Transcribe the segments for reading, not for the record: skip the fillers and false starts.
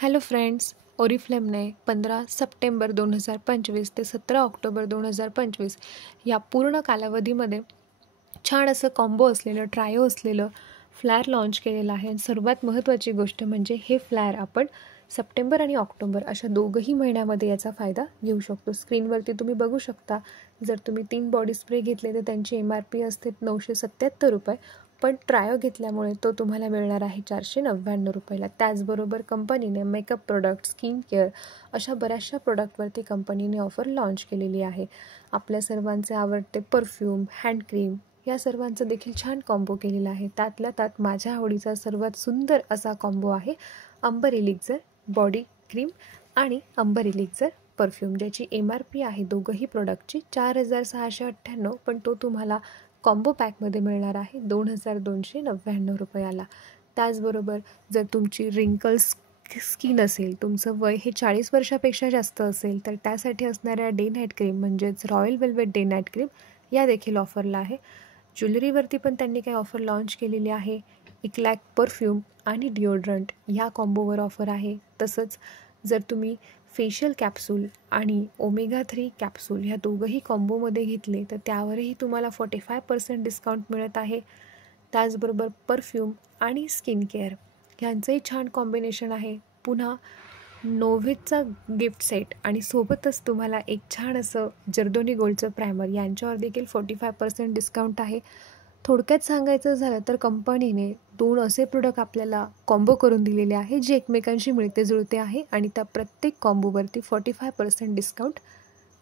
Hello friends, ओरिफ्लेमने 15 September 2025 ते 17 October 2025 या पूर्ण कालावधीमध्ये छान असं कॉम्बो असलेलं ट्रायो असलेलं फ्लॅर लॉन्च केलेलं आहे. आणि सर्वात महत्त्वाची गोष्ट म्हणजे हे फ्लॅर आपण सप्टेंबर आणि ऑक्टोबर अशा दोघंही महिन्यामध्ये याचा फायदा घेऊ शकतो. स्क्रीनवरती तुम्ही बघू शकता, जर तुम्ही 3 बॉडी स्प्रे घेतले तर त्यांची MRP असते 977 रुपये, पण ट्रायो घेतल्यामुळे तो तुम्हाला मिळणार आहे 499 रुपयाला. त्याचबरोबर कंपनीने मेकअप प्रोडक्ट, स्किन केअर अशा बऱ्याचशा प्रोडक्टवरती कंपनीने ऑफर लॉन्च केलेली आहे. आपल्या सर्वांचे आवडते परफ्यूम, हँड क्रीम या सर्वांचं देखील छान कॉम्बो केलेला आहे. त्यातल्या त्यात माझ्या आवडीचा सर्वात सुंदर असा कॉम्बो आहे अंबर एलिक्झर बॉडी क्रीम आणि अंबर एलिक्झर परफ्यूम, ज्याची MRP आहे दोघंही प्रोडक्टची 4698, पण तो तुम्हाला कॉम्बो पॅकमध्ये मिळणार आहे 2299 रुपयाला. त्याचबरोबर जर तुमची रिंकल्स स्किन असेल, तुमचं वय हे 40 वर्षापेक्षा जास्त असेल, तर त्यासाठी असणाऱ्या डे नाईट क्रीम म्हणजेच royal velvet day night cream या देखील ऑफरला आहे. ज्वेलरीवरती पण त्यांनी काही ऑफर लॉन्च केलेली आहे. 1 लाख परफ्यूम आणि डिओड्रंट ह्या कॉम्बोवर ऑफर आहे. तसंच जर तुम्ही फेशियल कॅप्सूल आणि ओमेगा 3 कॅप्सूल ह्या दोघंही कॉम्बोमध्ये घेतले तर त्यावरही तुम्हाला 45% डिस्काउंट मिळत आहे. त्याचबरोबर परफ्यूम आणि स्किन केअर ह्यांचंही छान कॉम्बिनेशन आहे. पुन्हा नोव्हेटचा गिफ्ट सेट आणि सोबतच तुम्हाला एक छान असं जर्दोनी गोल्डचं प्रायमर यांच्यावर देखील 45% डिस्काउंट आहे. थोडक्यात सांगायचं झालं तर कंपनीने 2 असे प्रोडक्ट आपल्याला कॉम्बो करून दिलेले आहे जे एकमेकांशी मिळते जुळते आहे आणि त्या प्रत्येक कॉम्बोवरती 45% डिस्काउंट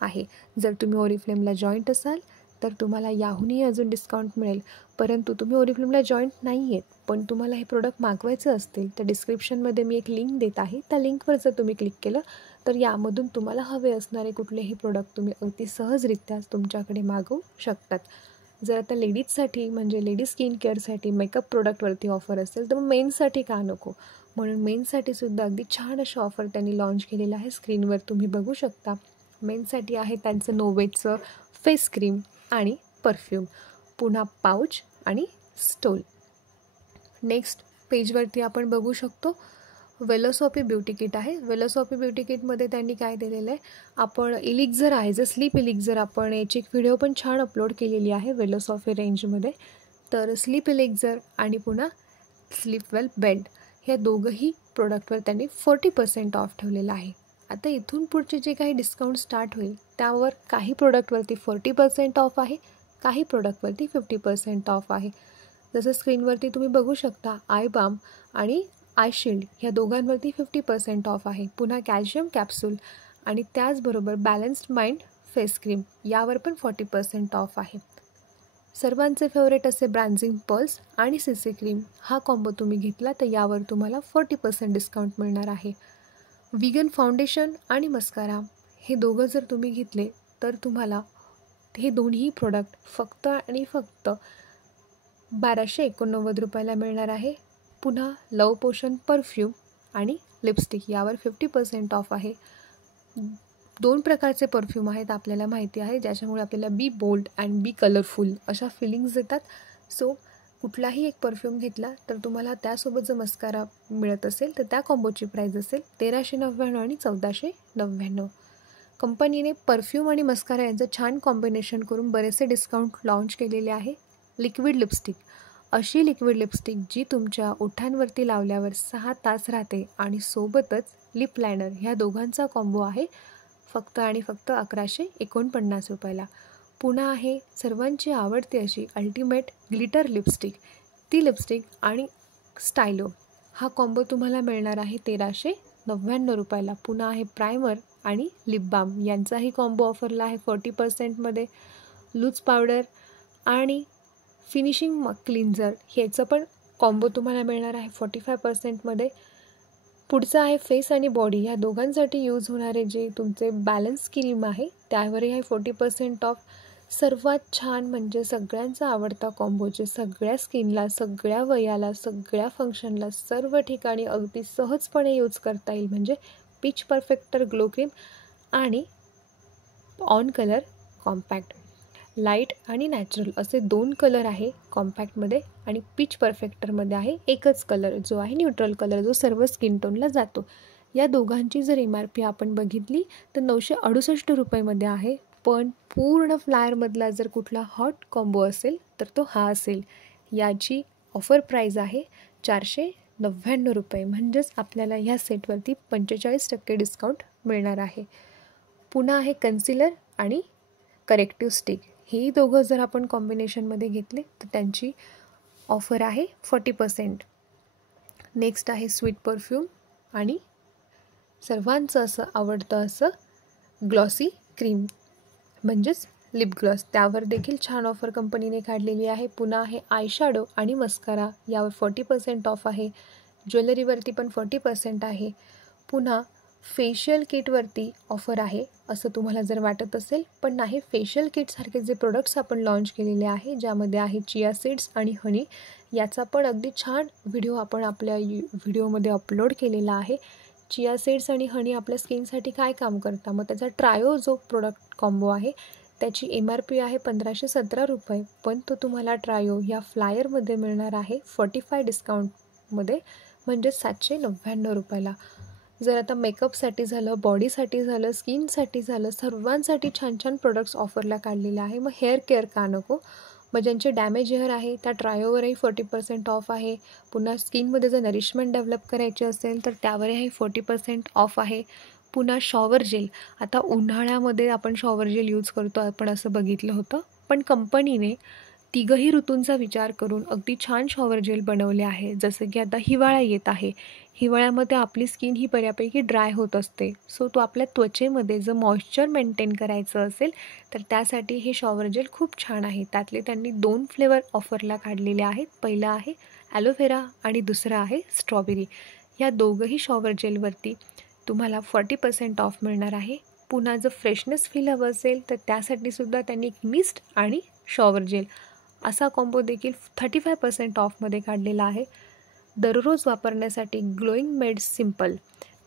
आहे. जर तुम्ही ओरिफ्लेमला जॉईंट असाल तर तुम्हाला याहूनही अजून डिस्काउंट मिळेल. परंतु तुम्ही ओरिफ्लेमला जॉईंट नाही आहेत पण तुम्हाला हे प्रोडक्ट मागवायचं असतील तर डिस्क्रिप्शनमध्ये मी एक लिंक देत आहे. त्या लिंकवर जर तुम्ही क्लिक केलं तर यामधून तुम्हाला हवे असणारे कुठलेही प्रोडक्ट तुम्ही अगदी सहजरित्या तुमच्याकडे मागवू शकतात. जर आता लेडीजसाठी म्हणजे लेडीज स्किन केअरसाठी मेकअप प्रोडक्टवरती ऑफर असेल तर मग मेन्ससाठी का नको, म्हणून मेन्ससाठी सुद्धा अगदी छान अशा ऑफर त्यांनी लॉन्च केलेलं आहे. स्क्रीनवर तुम्ही बघू शकता. मेन्ससाठी आहे त्यांचं नोव्हेटचं फेस क्रीम आणि परफ्यूम, पुन्हा पाऊच आणि स्टोल. नेक्स्ट पेजवरती आपण बघू शकतो वेलोसॉफी ब्युटी किट आहे. वेलोसॉफी ब्युटी किटमध्ये त्यांनी काय दिलेलं आहे, आपण एलिक्झर आहे जर स्लीप एलिक्झर, आपण याची एक व्हिडिओ पण छान अपलोड केलेली आहे वेलोसॉफी रेंजमध्ये. तर स्लीप एलिक्झर आणि पुन्हा स्लीप वेल बेड ह्या दोघंही प्रोडक्टवर त्यांनी 40% ऑफ ठेवलेलं आहे. आता इथून पुढचे जे काही डिस्काउंट स्टार्ट होईल त्यावर काही प्रोडक्टवरती 40% ऑफ आहे, काही प्रोडक्टवरती 50% ऑफ आहे. जसं स्क्रीनवरती तुम्ही बघू शकता आय बाम आणि आय शिल्ड ह्या दोघांवरती 50% ऑफ आहे. पुन्हा कॅल्शियम कॅप्सूल आणि त्याचबरोबर बॅलन्स्ड माइंड फेस क्रीम यावर पण 40% ऑफ आहे. सर्वांचे फेवरेट असे ब्रांझिंग पल्स आणि CC क्रीम हा कॉम्बो तुम्ही घेतला तर यावर तुम्हाला 40% डिस्काउंट मिळणार आहे. विगन फाउंडेशन आणि मस्कारा हे दोघं जर तुम्ही घेतले तर तुम्हाला हे दोन्ही प्रोडक्ट फक्त आणि फक्त 1289 रुपयाला मिळणार आहे. पुन्हा लव पोशन परफ्यूम आणि लिपस्टिक यावर 50% ऑफ आहे. 2 प्रकारचे परफ्यूम आहेत आपल्याला माहिती आहे, ज्याच्यामुळे आपल्याला बी बोल्ड अँड बी कलरफुल अशा फिलिंग्स येतात. सो कुठलाही एक परफ्यूम घेतला तर तुम्हाला त्यासोबत जर मस्कारा मिळत असेल तर त्या कॉम्बोची प्राईज असेल 1399 आणि 1499. कंपनीने परफ्यूम आणि मस्कारा यांचं छान कॉम्बिनेशन करून बरेचसे डिस्काउंट लॉन्च केलेले आहे. लिक्विड लिपस्टिक, अशी लिक्विड लिपस्टिक जी तुमच्या ओठांवरती लावल्यावर 6 तास राहते आणि सोबतच लिप लायनर ह्या दोघांचा कॉम्बो आहे फक्त आणि फक्त 1149 रुपयाला. पुन्हा आहे सर्वांची आवडती अशी अल्टिमेट ग्लिटर लिपस्टिक, ती लिपस्टिक आणि स्टायलो हा कॉम्बो तुम्हाला मिळणार आहे 1399 रुपयाला. पुन्हा आहे प्रायमर आणि लिप बाम यांचाही कॉम्बो ऑफरला आहे 40%मध्ये. लूज पावडर आणि फिनिशिंग क्लिन्झर ह्याचं पण कॉम्बो तुम्हाला मिळणार आहे 45%मध्ये. पुढचं आहे फेस आणि बॉडी ह्या दोघांसाठी यूज होणारे जे तुमचे बॅलन्स क्रीम आहे त्यावरही आहे 40% ऑफ. सर्वात छान म्हणजे सगळ्यांचा आवडता कॉम्बो, जे सगळ्या स्किनला, सगळ्या वयाला, सगळ्या फंक्शनला, सर्व ठिकाणी अगदी सहजपणे यूज करता येईल, म्हणजे पिच परफेक्टर ग्लो क्रीम आणि ऑन कलर कॉम्पॅक्ट. लाईट आणि नॅचरल असे 2 कलर आहे कॉम्पॅक्टमध्ये आणि पिच परफेक्टरमध्ये आहे एकच कलर जो आहे न्यूट्रल कलर, जो सर्व स्किन टोनला जातो. या दोघांची जर MRP आपण बघितली तर 968 रुपयेमध्ये आहे. पण पूर्ण फ्लायरमधला जर कुठला हॉट कॉम्बो असेल तर तो हा असेल. याची ऑफर प्राईज आहे 499 रुपये. म्हणजेच आपल्याला ह्या सेटवरती 45% डिस्काउंट मिळणार आहे. पुन्हा आहे कन्सिलर आणि करेक्टिव्ह स्टिक. हेही दोघं जर आपण कॉम्बिनेशनमध्ये घेतले तर त्यांची ऑफर आहे 40%. नेक्स्ट आहे स्वीट परफ्यूम आणि सर्वांचं असं आवडतं असं ग्लॉसी क्रीम म्हणजेच लिप ग्लॉस. त्यावर देखील छान ऑफर कंपनीने काढलेली आहे. पुन्हा आहे आय शॅडो आणि मस्कारा, यावर 40% ऑफ आहे. ज्वेलरीवरती पण 40% आहे. पुन्हा फेशियल किटवरती ऑफर आहे असं तुम्हाला जर वाटत असेल, पण नाही. फेशियल किटसारखे जे प्रोडक्ट्स आपण लॉन्च केलेले आहे, ज्यामध्ये आहे चिया सीड्स आणि हनी, याचा पण अगदी छान व्हिडिओ आपण आपल्या व्हिडिओमध्ये अपलोड केलेला आहे. चिया सीड्स आणि हनी आपल्या स्किनसाठी काय काम करतात, मग त्याचा ट्रायो जो प्रोडक्ट कॉम्बो आहे त्याची MRP आहे 1517 रुपये. पण तो तुम्हाला ट्रायो या फ्लायरमध्ये मिळणार आहे 45 डिस्काउंटमध्ये, म्हणजे 799 रुपयाला. जर आता मेकअपसाठी झालं, बॉडीसाठी झालं, स्किनसाठी झालं, सर्वांसाठी छान छान प्रोडक्ट्स ऑफरला काढलेले आहे. मग हेअर केअर का नको? मग ज्यांचे डॅमेज हेअर आहे त्या ट्रायोवरही 40% ऑफ आहे. पुन्हा स्किनमध्ये जर नरिशमेंट डेव्हलप करायची असेल तर त्यावरही 40% ऑफ आहे. पुन्हा शॉवर जेल. आता उन्हाळ्यामध्ये आपण शॉवर जेल यूज करतो आपण असं बघितलं होतं, पण कंपनीने तिघही ऋतूंचा विचार करून अगदी छान शॉवर जेल बनवले आहे. जसं की आता हिवाळा येत आहे, हिवाळ्यामध्ये आपली स्किन ही बऱ्यापैकी ड्राय होत असते. सो तो आपल्या त्वचेमध्ये जर मॉइश्चर मेंटेन करायचं असेल तर त्यासाठी हे शॉवर जेल खूप छान आहे. त्यातले त्यांनी 2 फ्लेवर ऑफरला काढलेले आहेत. पहिला आहे ॲलोव्हेरा आणि दुसरा आहे स्ट्रॉबेरी. या दोघंही शॉवर जेलवरती तुम्हाला 40% ऑफ मिळणार आहे. पुन्हा जर फ्रेशनेस फील हवं असेल तर त्यासाठी सुद्धा त्यांनी मिस्ट आणि शॉवर जेल असा कॉम्बो देखील 35% ऑफमध्ये काढलेला आहे. दररोज वापरण्यासाठी ग्लोईंग मेड सिम्पल.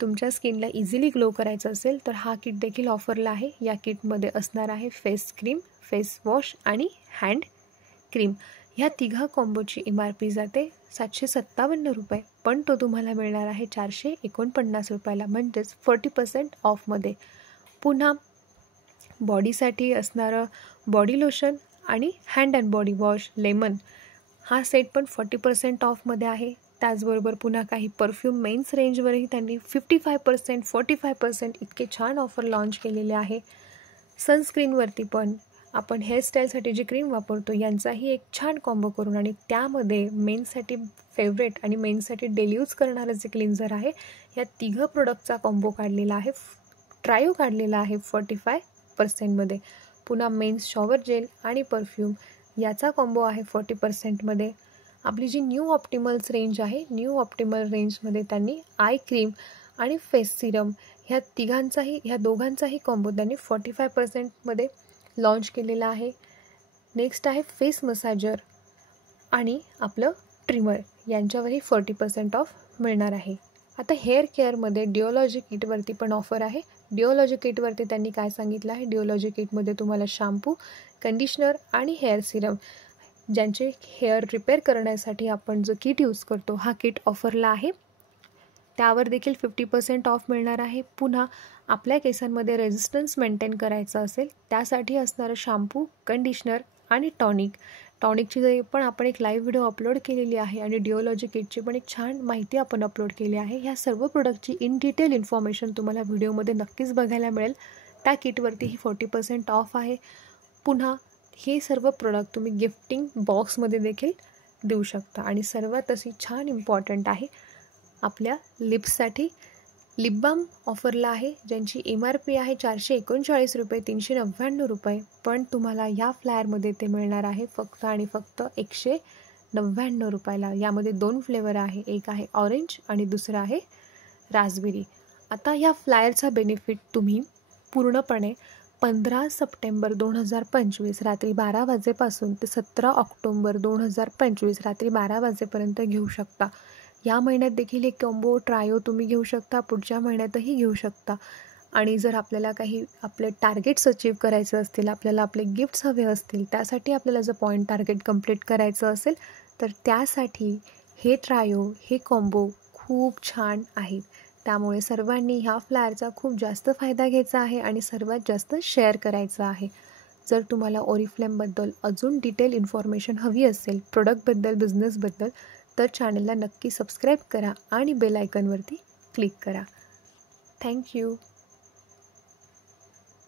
तुमच्या स्किनला इझिली ग्लो करायचं असेल तर हा किट देखील ऑफरला आहे. या किटमध्ये असणार आहे फेस क्रीम, फेस वॉश आणि हँड क्रीम. ह्या तिघा कॉम्बोची MRP जाते 757 रुपये, पण तो तुम्हाला मिळणार आहे 449 रुपयाला, म्हणजेच 40% ऑफमध्ये. पुन्हा बॉडीसाठी असणारं बॉडी लोशन आणि hand and body wash lemon हा सेट पण 40% ऑफमध्ये आहे. त्याचबरोबर पुन्हा काही परफ्यूम मेन्स रेंजवरही त्यांनी 55%, 45% इतके छान ऑफर लॉन्च केलेले आहे. सनस्क्रीनवरती पण आपण हेअरस्टाईलसाठी जी क्रीम वापरतो यांचाही एक छान कॉम्बो करून आणि त्यामध्ये मेन्ससाठी फेवरेट आणि मेन्ससाठी डेली यूज करणारं जे क्लिन्झर आहे, या तिघं प्रोडक्टचा कॉम्बो काढलेला आहे. ट्रायो काढलेला आहे 45%मध्ये. पुन्हा मेन्स शॉवर जेल आणि परफ्यूम याचा कॉम्बो आहे 40%मध्ये. आपली जी न्यू ऑप्टिमल्स रेंज आहे, न्यू ऑप्टिमल रेंजमध्ये त्यांनी आय क्रीम आणि फेस सिरम ह्या दोघांचाही कॉम्बो त्यांनी 45%मध्ये लॉन्च केलेला आहे. नेक्स्ट आहे फेस मसाजर आणि आपलं ट्रिमर, यांच्यावरही 40% ऑफ मिळणार आहे. आता हेअर केअरमध्ये डिओलॉजी किटवरती पण ऑफर आहे. डिओलॉजी किटवरती त्यांनी काय सांगितलं आहे, डिओलॉजी किटमध्ये तुम्हाला शॅम्पू, कंडिशनर आणि हेअर सिरम, ज्यांचे हेअर रिपेअर करण्यासाठी आपण जो किट यूज करतो हा किट ऑफरला आहे, त्यावर देखील 50% ऑफ मिळणार आहे. पुन्हा आपल्या केसांमध्ये रेझिस्टन्स मेंटेन करायचं असेल त्यासाठी असणारं शॅम्पू, कंडिशनर आणि टॉनिकची पण आपण एक लाईव्ह व्हिडिओ अपलोड केलेली आहे आणि डिओलॉजी किटची पण एक छान माहिती आपण अपलोड केली आहे. ह्या सर्व प्रोडक्टची इन डिटेल इन्फॉर्मेशन तुम्हाला व्हिडिओमध्ये नक्कीच बघायला मिळेल. त्या किटवरतीही 40% ऑफ आहे. पुन्हा हे सर्व प्रोडक्ट तुम्ही गिफ्टिंग बॉक्समध्ये देखील देऊ शकता. आणि सर्वात अशी छान इम्पॉर्टंट आहे आपल्या लिप्ससाठी लिप बाम ऑफरला आहे, ज्यांची MRP आहे 439 रुपये, 399 रुपये, पण तुम्हाला या फ्लायरमध्ये ते मिळणार आहे फक्त आणि फक्त 199 रुपयाला. यामध्ये 2 फ्लेवर आहे, एक आहे ऑरेंज आणि दुसरा आहे रास्पबेरी. आता या फ्लायरचा बेनिफिट तुम्ही पूर्णपणे 15 सप्टेंबर 2025 रात्री 12 वाजेपासून ते 17 ऑक्टोबर 2025 रात्री 12 वाजेपर्यंत घेऊ शकता. या महिन्यात देखील एक कॉम्बो ट्रायो तुम्ही घेऊ शकता, पुढच्या महिन्यातही घेऊ शकता. आणि जर आपल्याला काही आपले टार्गेट्स अचीव करायचं असतील, आपल्याला आपले गिफ्ट्स हवे असतील, त्यासाठी आपल्याला जर पॉईंट टार्गेट कंप्लीट करायचं असेल तर त्यासाठी हे ट्रायो, हे कॉम्बो खूप छान आहेत. त्यामुळे सर्वांनी ह्या फ्लायरचा खूप जास्त फायदा घ्यायचा आहे आणि सर्वात जास्त शेअर करायचा आहे. जर तुम्हाला ओरिफ्लेमबद्दल अजून डिटेल इन्फॉर्मेशन हवी असेल, प्रोडक्टबद्दल, बिझनेसबद्दल, तर चॅनलला नक्की सबस्क्राईब करा आणि बेल आयकॉनवरती क्लिक करा. थँक्यू.